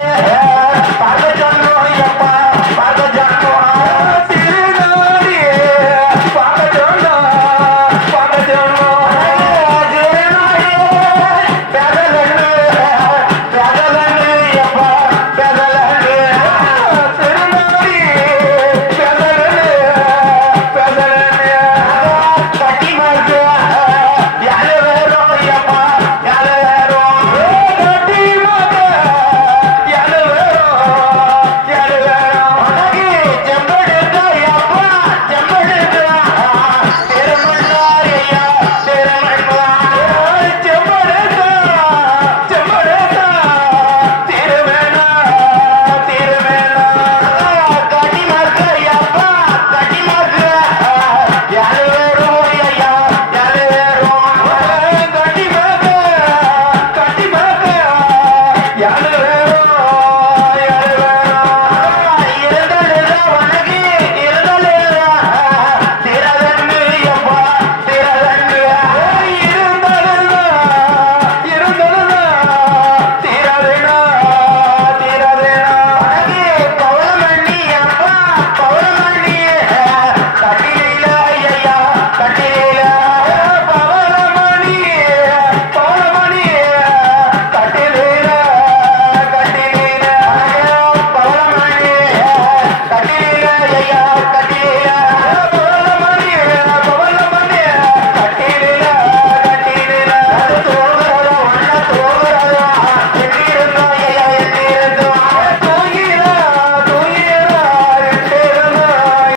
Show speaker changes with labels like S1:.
S1: பார்க்க சொன்ன